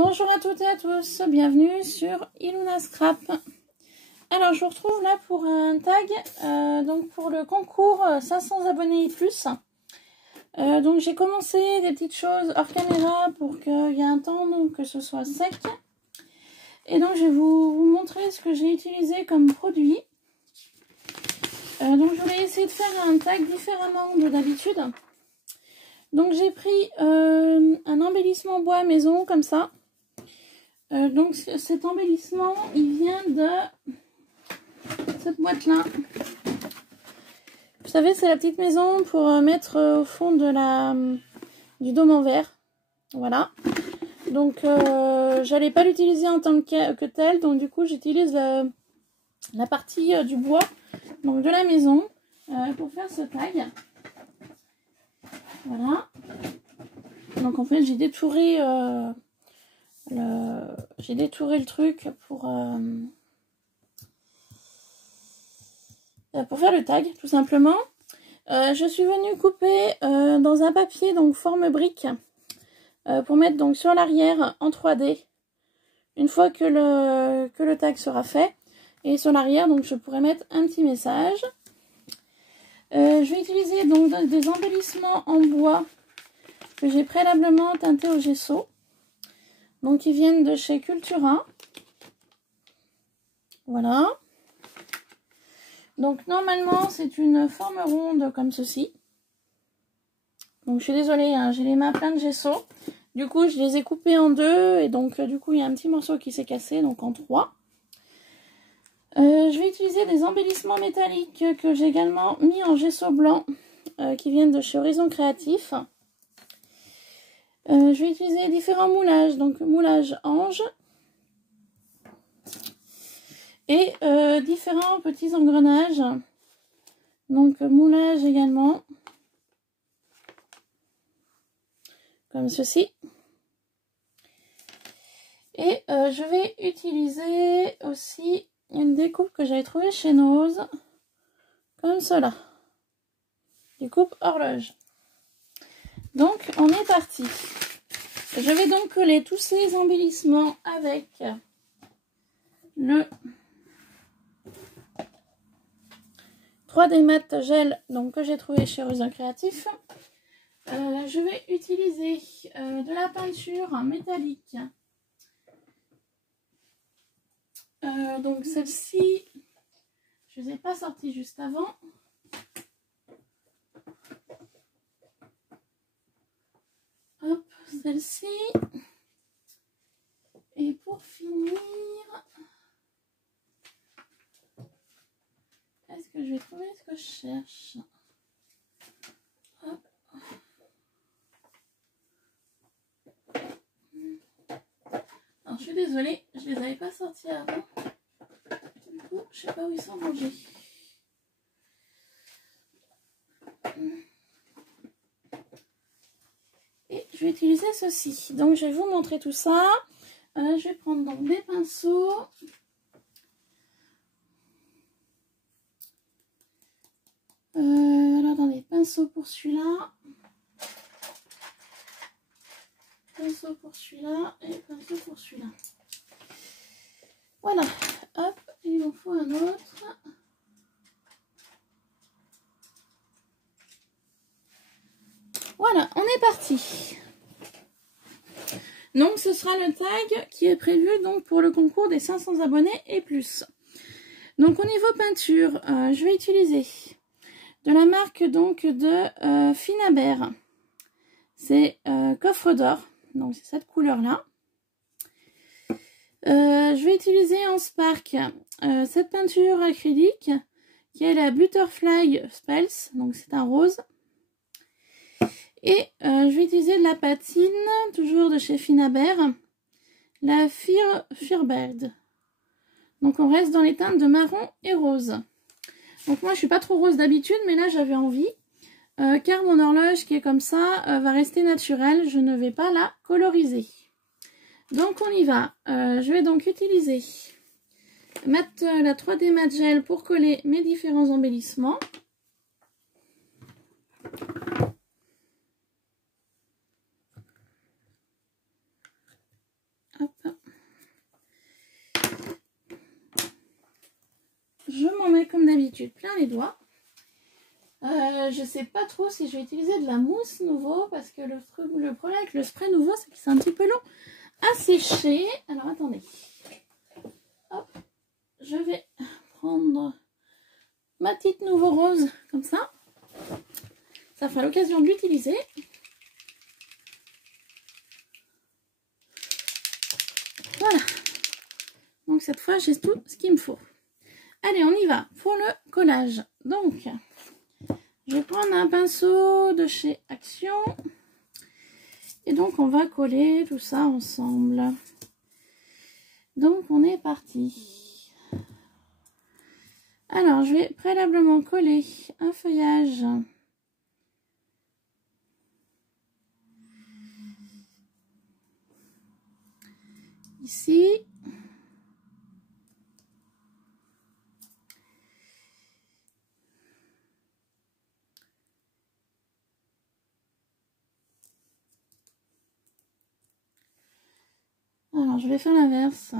Bonjour à toutes et à tous, bienvenue sur Iluna Scrap. Alors je vous retrouve là pour un tag, donc pour le concours 500 abonnés et plus. Donc j'ai commencé des petites choses hors caméra pour qu'il y ait un temps donc que ce soit sec. Et donc je vais vous montrer ce que j'ai utilisé comme produit. Donc je voulais essayer de faire un tag différemment de d'habitude. Donc j'ai pris un embellissement bois maison comme ça. Donc cet embellissement il vient de cette boîte là. Vous savez, c'est la petite maison pour mettre au fond de du dôme en verre. Voilà. Donc j'allais pas l'utiliser en tant que tel, donc du coup j'utilise la partie du bois, donc de la maison, pour faire ce tag. Voilà. Donc en fait j'ai détouré le truc pour faire le tag tout simplement. Je suis venue couper dans un papier donc forme brique pour mettre donc sur l'arrière en 3D une fois que le tag sera fait, et sur l'arrière donc je pourrais mettre un petit message. Je vais utiliser donc des embellissements en bois que j'ai préalablement teintés au gesso, donc ils viennent de chez Cultura. Voilà. Donc normalement c'est une forme ronde comme ceci. Donc je suis désolée, hein, j'ai les mains pleines de gesso. Du coup je les ai coupés en deux et donc du coup il y a un petit morceau qui s'est cassé, donc en 3. Je vais utiliser des embellissements métalliques que j'ai également mis en gesso blanc qui viennent de chez Horizon Créatif. Je vais utiliser différents moulages, donc moulage ange et différents petits engrenages, donc moulage également comme ceci. Et je vais utiliser aussi une découpe que j'avais trouvée chez Nose, comme cela, découpe horloge. Donc on est parti. Je vais donc coller tous ces embellissements avec le 3D Matte Gel donc, que j'ai trouvé chez Horizon Créatif. Je vais utiliser de la peinture métallique. Donc celle-ci, je ne les ai pas sorties juste avant. Hop, celle-ci. Et pour finir, est-ce que je vais trouver ce que je cherche? Hop. Alors je suis désolée, je les avais pas sortis avant. Du coup, je sais pas où ils sont rangés. Et je vais utiliser ceci. Donc je vais vous montrer tout ça. Je vais prendre donc des pinceaux. Alors attendez, pinceau pour celui-là. Pinceau pour celui-là et pinceau pour celui-là. Voilà, hop, il en faut un autre. Voilà, on est parti. Donc ce sera le tag qui est prévu donc pour le concours des 500 abonnés et plus. Donc au niveau peinture, je vais utiliser de la marque donc de Finabert. C'est coffre d'or, donc c'est cette couleur là. Je vais utiliser en Spark cette peinture acrylique qui est la Butterfly Spells, donc c'est un rose. Et je vais utiliser de la patine, toujours de chez Finabert, la Firebird. Donc on reste dans les teintes de marron et rose. Donc moi je suis pas trop rose d'habitude, mais là j'avais envie, car mon horloge qui est comme ça va rester naturelle, je ne vais pas la coloriser. Donc on y va. Je vais donc utiliser la 3D Matte Gel pour coller mes différents embellissements. Hop. Je m'en mets comme d'habitude plein les doigts. Je sais pas trop si je vais utiliser de la mousse nouveau parce que le problème avec le spray nouveau c'est que c'est un petit peu long à sécher. Alors attendez. Hop. Je vais prendre ma petite nouveau rose comme ça. Ça fera l'occasion de l'utiliser. Voilà. Donc cette fois j'ai tout ce qu'il me faut. Allez, on y va pour le collage. Donc, je vais prendre un pinceau de chez Action. Et donc, on va coller tout ça ensemble. Donc, on est parti. Alors, je vais préalablement coller un feuillage. Ici. Alors, je vais faire l'inverse.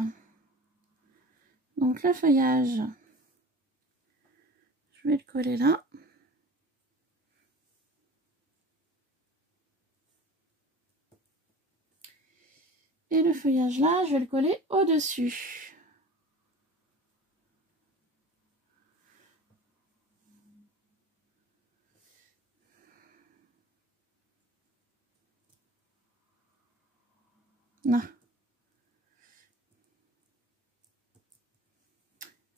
Donc, le feuillage, je vais le coller là. Et le feuillage là, je vais le coller au-dessus. Là.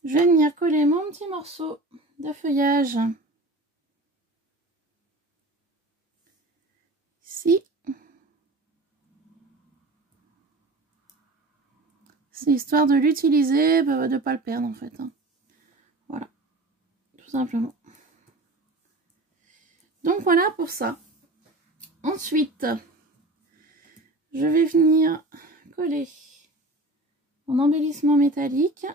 Je vais venir coller mon petit morceau de feuillage ici. C'est histoire de l'utiliser, de ne pas le perdre en fait. Voilà, tout simplement. Donc voilà pour ça. Ensuite, je vais venir coller mon embellissement métallique.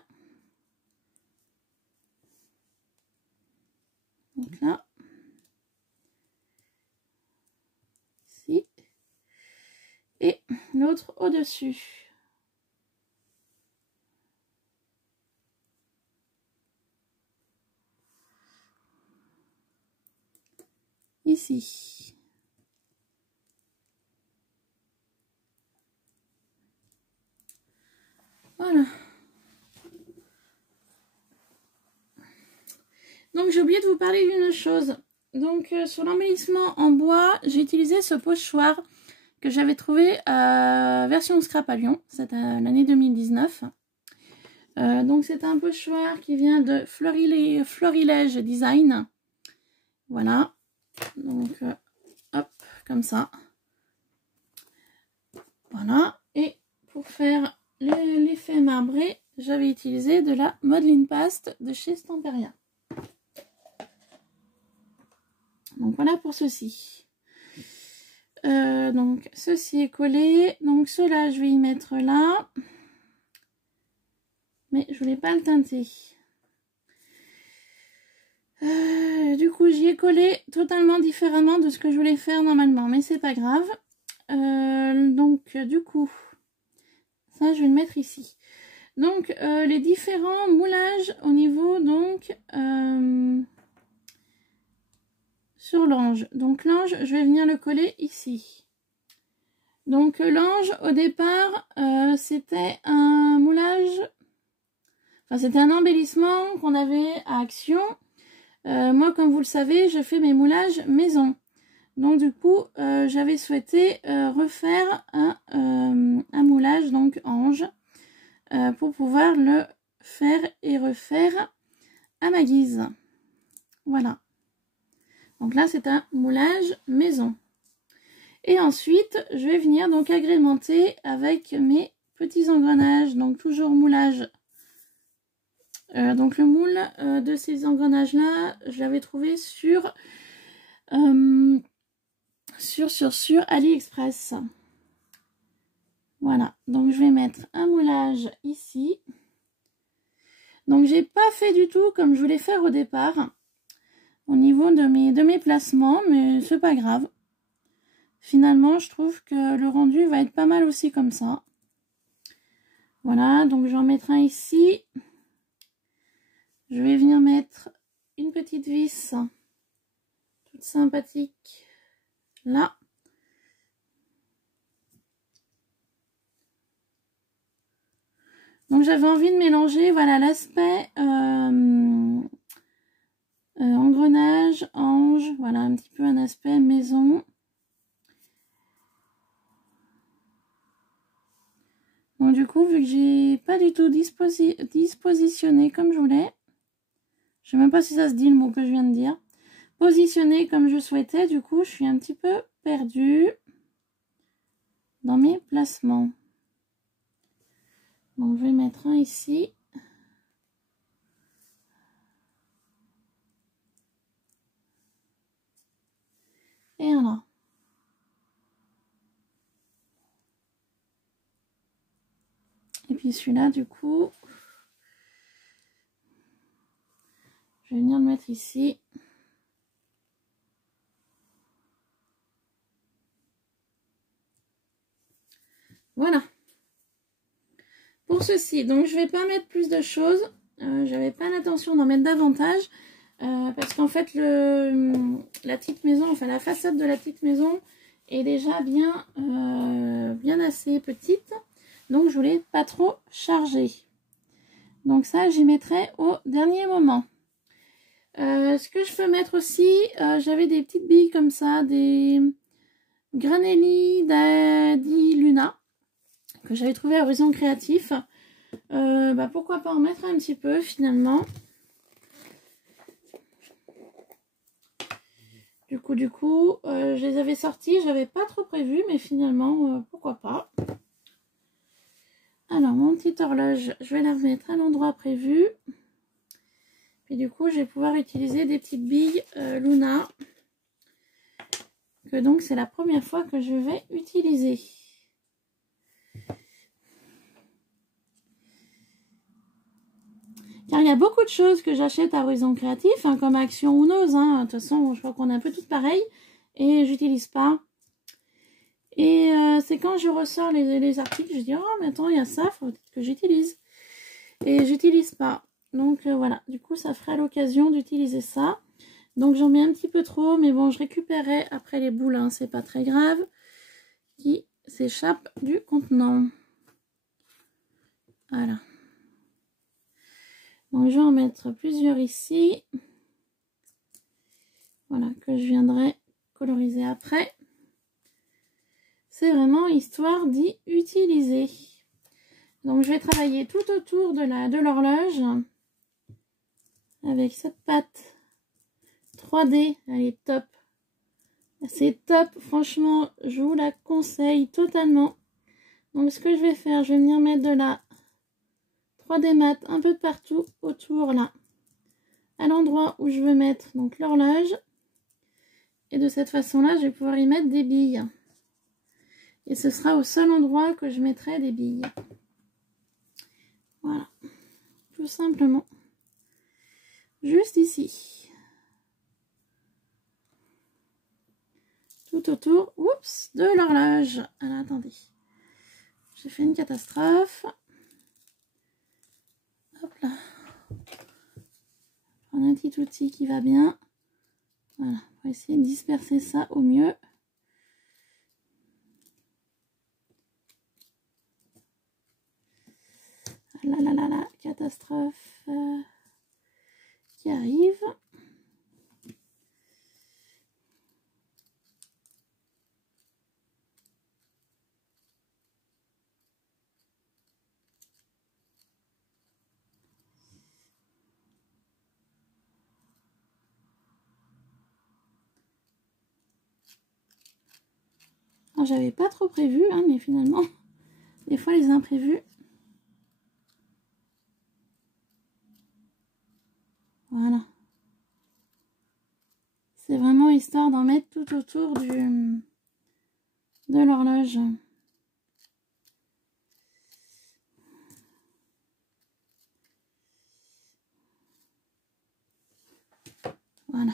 Donc là, ici, et l'autre au-dessus. Ici. Voilà. Donc j'ai oublié de vous parler d'une chose. Donc sur l'embellissement en bois, j'ai utilisé ce pochoir que j'avais trouvé version scrap à Lyon. C'est l'année 2019. Donc c'est un pochoir qui vient de Florilège Design. Voilà. Donc hop, comme ça. Voilà. Et pour faire l'effet marbré, j'avais utilisé de la Modeling Paste de chez Stamperia. Donc voilà pour ceci. Donc ceci est collé. Donc cela je vais y mettre là. Mais je voulais pas le teinter. Du coup j'y ai collé totalement différemment de ce que je voulais faire normalement. Mais c'est pas grave. Donc du coup, ça je vais le mettre ici. Donc les différents moulages au niveau donc sur l'ange. Donc l'ange, je vais venir le coller ici. Donc l'ange au départ c'était un moulage, enfin c'était un embellissement qu'on avait à Action. Moi comme vous le savez, je fais mes moulages maison. Donc du coup j'avais souhaité refaire un moulage donc ange pour pouvoir le faire et refaire à ma guise. Voilà. Donc là c'est un moulage maison. Et ensuite je vais venir donc agrémenter avec mes petits engrenages. Donc toujours moulage. Donc le moule de ces engrenages là je l'avais trouvé sur AliExpress. Voilà, donc je vais mettre un moulage ici. Donc j'ai pas fait du tout comme je voulais faire au départ au niveau de mes placements, mais c'est pas grave. Finalement je trouve que le rendu va être pas mal aussi comme ça. Voilà, donc j'en mettrai un ici. Je vais venir mettre une petite vis toute sympathique là. Donc j'avais envie de mélanger, voilà, l'aspect engrenage, ange, voilà, un petit peu un aspect maison. Donc du coup, vu que j'ai pas du tout dispositionné comme je voulais, je sais même pas si ça se dit le mot que je viens de dire, positionné comme je souhaitais, du coup, je suis un petit peu perdue dans mes placements. Donc je vais mettre un ici. Et un là. Et puis celui-là, du coup, je vais venir le mettre ici. Voilà. Pour ceci, donc je vais pas mettre plus de choses. J'avais pas l'intention d'en mettre davantage. Parce qu'en fait, la petite maison, enfin la façade de la petite maison est déjà bien assez petite. Donc je voulais pas trop charger. Donc ça, j'y mettrai au dernier moment. Ce que je peux mettre aussi, j'avais des petites billes comme ça, des Granelli d'Adi Luna, que j'avais trouvé à Horizon Créatif. Pourquoi pas en mettre un petit peu finalement. Du coup, je les avais sortis, j'avais pas trop prévu, mais finalement, pourquoi pas. Alors, mon petite horloge, je vais la remettre à l'endroit prévu. Puis du coup, je vais pouvoir utiliser des petites billes Luna. Que donc, c'est la première fois que je vais utiliser. Car il y a beaucoup de choses que j'achète à Horizon Créatif, hein, comme Action ou Nose. Hein. De toute façon, je crois qu'on est un peu toutes pareilles. Et j'utilise pas. Et c'est quand je ressors les articles, je dis, oh, mais attends, il y a ça, faut que j'utilise. Et j'utilise pas. Donc voilà, du coup, ça ferait l'occasion d'utiliser ça. Donc j'en mets un petit peu trop, mais bon, je récupérerai après les boules, hein, c'est pas très grave, qui s'échappent du contenant. Voilà. Donc je vais en mettre plusieurs ici. Voilà, que je viendrai coloriser après. C'est vraiment histoire d'y utiliser. Donc je vais travailler tout autour de l'horloge avec cette pâte 3D. Elle est top. C'est top, franchement, je vous la conseille totalement. Donc ce que je vais faire, je vais venir mettre de la 3D mat un peu de partout autour là. À l'endroit où je veux mettre donc l'horloge. Et de cette façon-là, je vais pouvoir y mettre des billes. Et ce sera au seul endroit que je mettrai des billes. Voilà. Tout simplement. Juste ici. Tout autour, oups, de l'horloge. Alors, attendez. J'ai fait une catastrophe. Hop là. Prendre un petit outil qui va bien. Voilà. On va essayer de disperser ça au mieux. Là, catastrophe qui arrive. J'avais pas trop prévu, hein, mais finalement, des fois les imprévus. Voilà. C'est vraiment histoire d'en mettre tout autour de l'horloge. Voilà.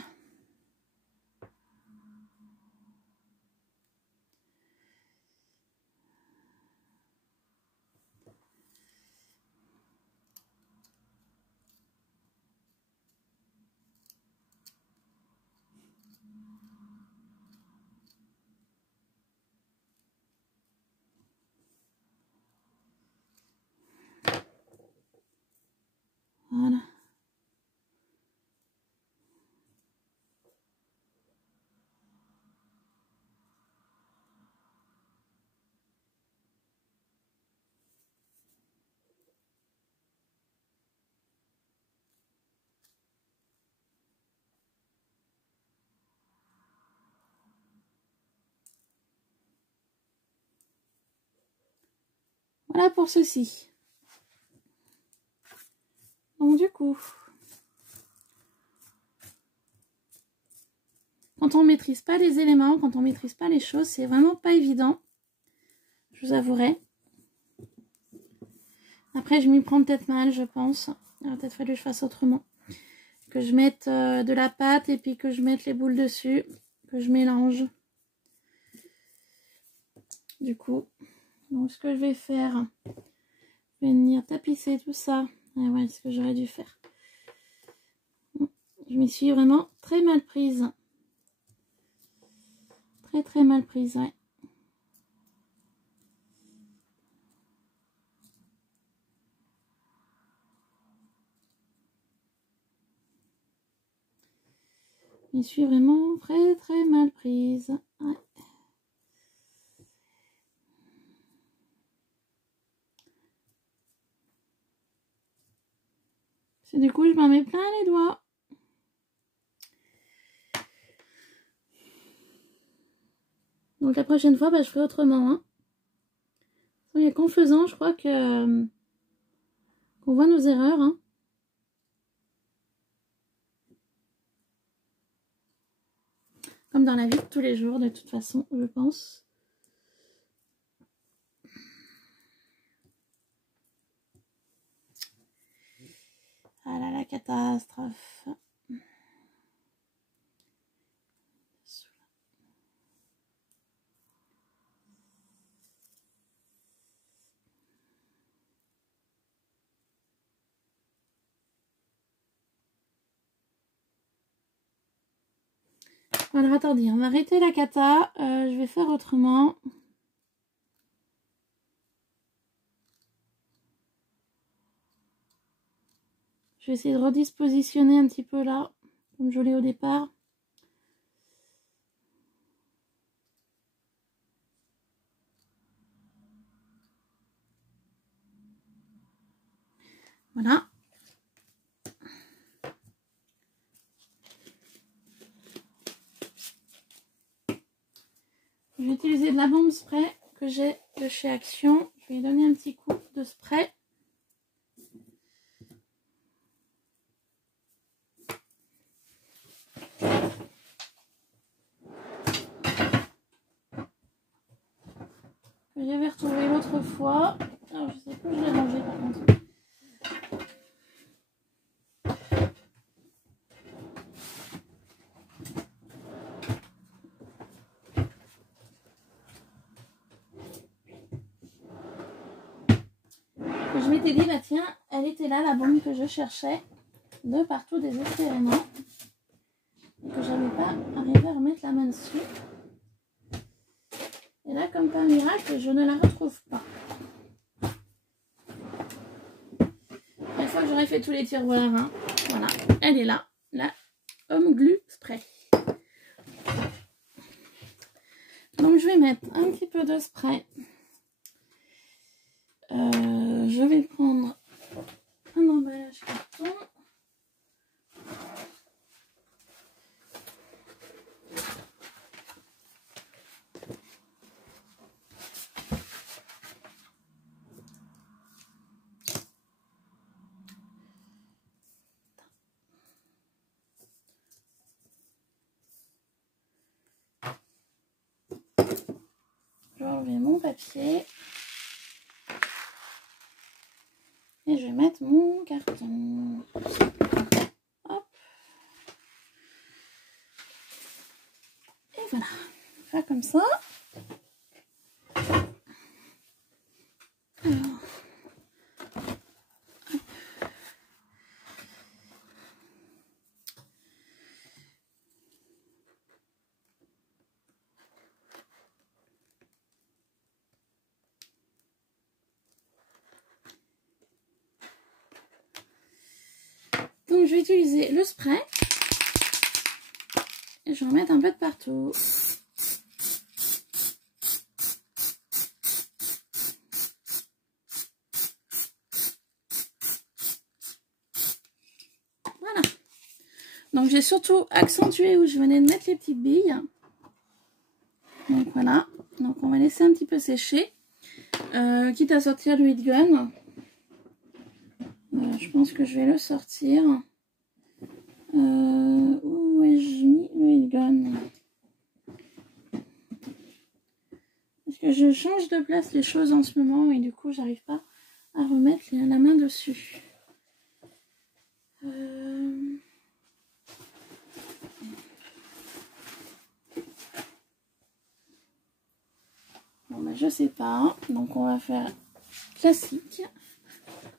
Voilà pour ceci. Donc du coup, quand on maîtrise pas les éléments, quand on maîtrise pas les choses, c'est vraiment pas évident. Je vous avouerai. Après, je m'y prends peut-être mal, je pense. Il aurait peut-être fallu que je fasse autrement. Que je mette de la pâte et puis que je mette les boules dessus. Que je mélange. Du coup, donc ce que je vais faire, je vais venir tapisser tout ça. Et ouais, ce que j'aurais dû faire. Je m'y suis vraiment très mal prise. Très mal prise, ouais. Je m'y suis vraiment très mal prise. Ouais. Et du coup, je m'en mets plein les doigts. Donc la prochaine fois, bah, je ferai autrement. Hein. Il n'y a qu'en faisant, je crois que qu'on voit nos erreurs. Hein. Comme dans la vie de tous les jours, de toute façon, je pense. Ah là, la catastrophe. Alors attendez, on va arrêter la cata. Je vais faire autrement. Je vais essayer de redispositionner un petit peu là, comme je l'ai au départ. Voilà. Je vais utiliser de la bombe spray que j'ai de chez Action. Je vais lui donner un petit coup de spray. Que j'avais retrouvé l'autre fois. Alors je sais plus où je l'ai rangé par contre. Je m'étais dit, bah tiens, elle était là, la bombe que je cherchais, de partout désespérément, et que j'avais pas arrivé à remettre la main dessus. Et là, comme par miracle, je ne la retrouve pas. Une fois que j'aurai fait tous les tiroirs, hein, voilà, elle est là, la Home Glue Spray. Donc je vais mettre un petit peu de spray. Je vais prendre un emballage carton. Je vais enlever mon papier. Et je vais mettre mon carton. Hop. Et voilà. Faire comme ça. Alors. Donc je vais utiliser le spray. Et je vais en mettre un peu de partout. Voilà. Donc j'ai surtout accentué où je venais de mettre les petites billes. Donc voilà. Donc on va laisser un petit peu sécher. quitte à sortir le heat gun, je pense que je vais le sortir. Où ai-je mis le heat gun? Parce que je change de place les choses en ce moment et du coup j'arrive pas à remettre la main dessus. Bon bah je sais pas, donc on va faire classique.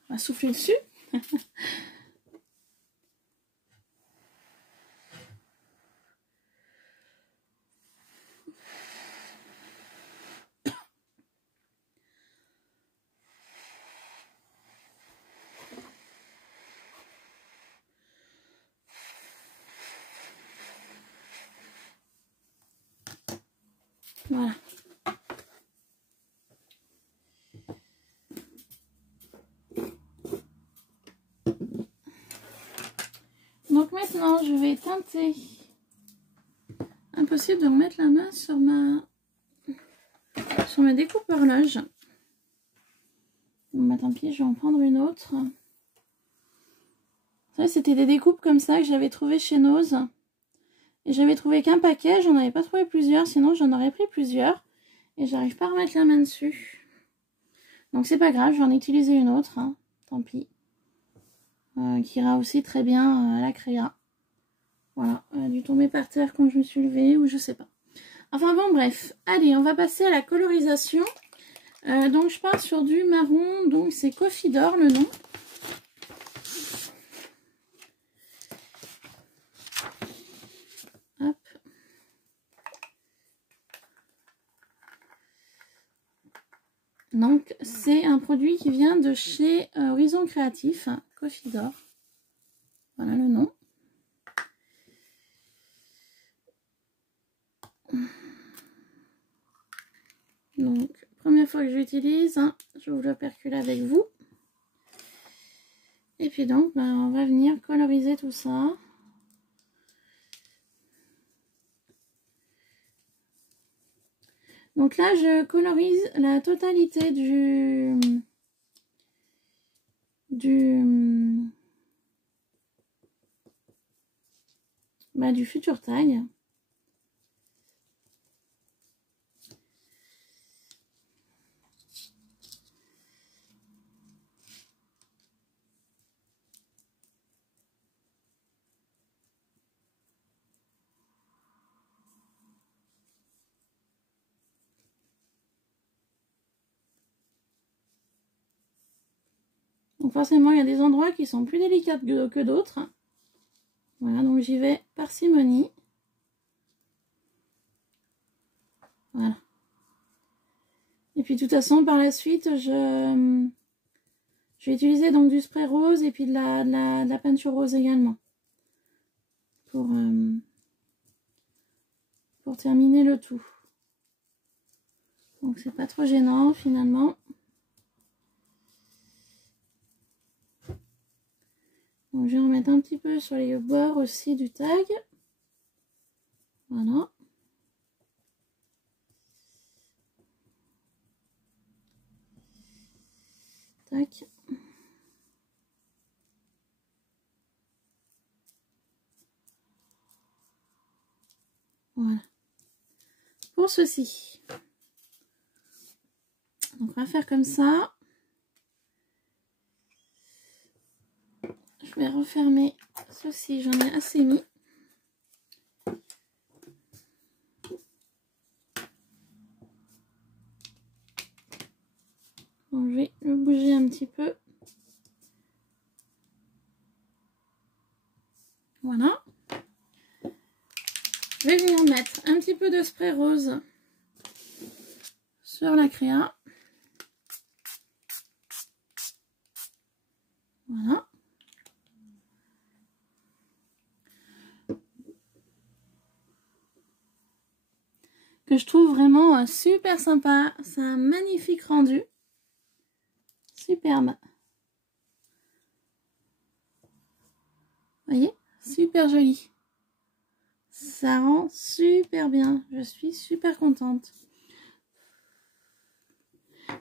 On va souffler dessus. Voilà. Donc maintenant, je vais teinter. Impossible de remettre la main sur ma découpe horloge. Bon bah tant pis, je vais en prendre une autre. C'était des découpes comme ça que j'avais trouvé chez Nose. Et j'avais trouvé qu'un paquet, j'en avais pas trouvé plusieurs, sinon j'en aurais pris plusieurs. Et j'arrive pas à remettre la main dessus. Donc c'est pas grave, je vais en utiliser une autre, hein. Tant pis. Qui ira aussi très bien à la créa. Voilà, elle a dû tomber par terre quand je me suis levée, ou je sais pas. Enfin bon, bref. Allez, on va passer à la colorisation. Donc je pars sur du marron, donc c'est Coffee d'or le nom. Hop. Donc c'est un produit qui vient de chez Horizon Créatif, Coffee d'or. Voilà le nom. Donc première fois que j'utilise, hein, je vous le percule avec vous. Et puis donc on va venir coloriser tout ça. Donc là je colorise la totalité du futur tag. Donc forcément, il y a des endroits qui sont plus délicats que d'autres. Voilà, donc j'y vais parcimonie. Voilà. Et puis de toute façon, par la suite, je vais utiliser donc du spray rose et puis de la peinture rose également. Pour terminer le tout. Donc c'est pas trop gênant finalement. Donc je vais en mettre un petit peu sur les bords aussi du tag. Voilà. Tac. Voilà. Pour ceci. Donc on va faire comme ça. Je vais refermer ceci, j'en ai assez mis. Donc, je vais le bouger un petit peu. Voilà. Je vais venir mettre un petit peu de spray rose sur la créa. Voilà. Que je trouve vraiment super sympa. C'est un magnifique rendu. Superbe. Vous voyez? Super joli. Ça rend super bien. Je suis super contente.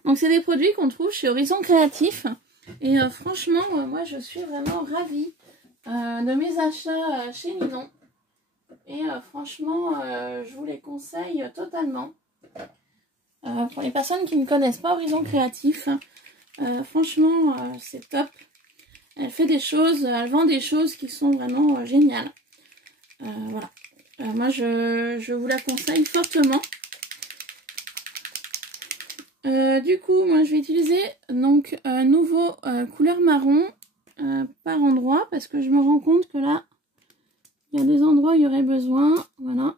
Donc c'est des produits qu'on trouve chez Horizon Créatif. Et franchement, moi je suis vraiment ravie de mes achats chez Ninon. Et franchement, je vous les conseille totalement. Pour les personnes qui ne connaissent pas Horizon Créatif, franchement, c'est top. Elle fait des choses, elle vend des choses qui sont vraiment géniales. Voilà. Moi, je vous la conseille fortement. Du coup, moi, je vais utiliser donc nouveau couleur marron par endroit parce que je me rends compte que là, il y a des endroits où il y aurait besoin. Voilà.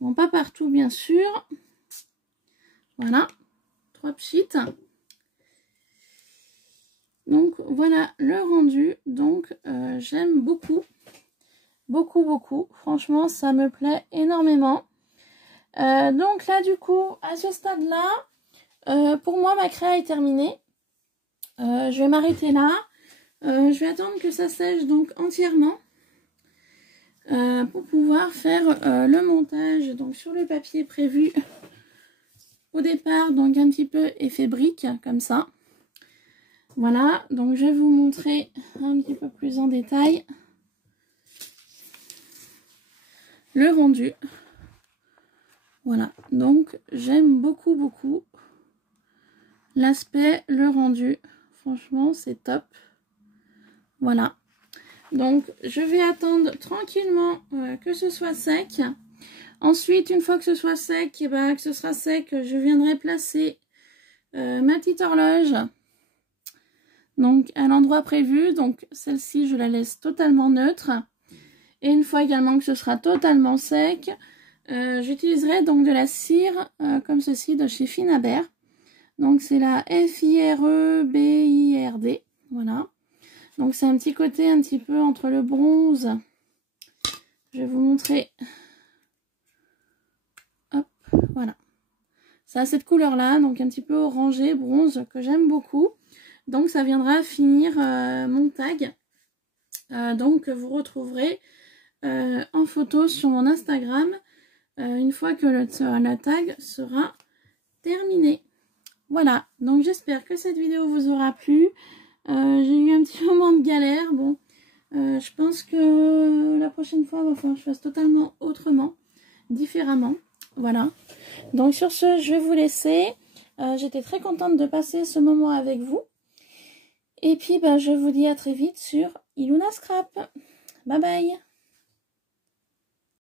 Bon, pas partout, bien sûr. Voilà. 3 pchites. Donc, voilà le rendu. Donc, j'aime beaucoup. Beaucoup, beaucoup. Franchement, ça me plaît énormément. Donc là, du coup, à ce stade-là, pour moi, ma créa est terminée. Je vais m'arrêter là. Je vais attendre que ça sèche donc entièrement pour pouvoir faire le montage donc sur le papier prévu au départ, donc un petit peu effet brique comme ça. Voilà, donc je vais vous montrer un petit peu plus en détail le rendu. Voilà, donc j'aime beaucoup, beaucoup l'aspect, le rendu. Franchement, c'est top. Voilà. Donc, je vais attendre tranquillement que ce soit sec. Ensuite, une fois que ce soit sec, et ben, que ce sera sec, je viendrai placer ma petite horloge. Donc, à l'endroit prévu. Donc, celle-ci, je la laisse totalement neutre. Et une fois également que ce sera totalement sec, j'utiliserai donc de la cire comme ceci de chez Finabert. Donc, c'est la FIRE-BIRD. Voilà. Donc, c'est un petit côté un petit peu entre le bronze. Je vais vous montrer. Hop, voilà. Ça a cette couleur-là, donc un petit peu orangé, bronze, que j'aime beaucoup. Donc, ça viendra finir mon tag. Donc, vous retrouverez en photo sur mon Instagram une fois que le tag sera terminé. Voilà, donc j'espère que cette vidéo vous aura plu. J'ai eu un petit moment de galère. Bon, je pense que la prochaine fois, il va falloir que je fasse totalement autrement, différemment. Voilà. Donc sur ce, je vais vous laisser. J'étais très contente de passer ce moment avec vous. Et puis, je vous dis à très vite sur Iluna Scrap. Bye bye.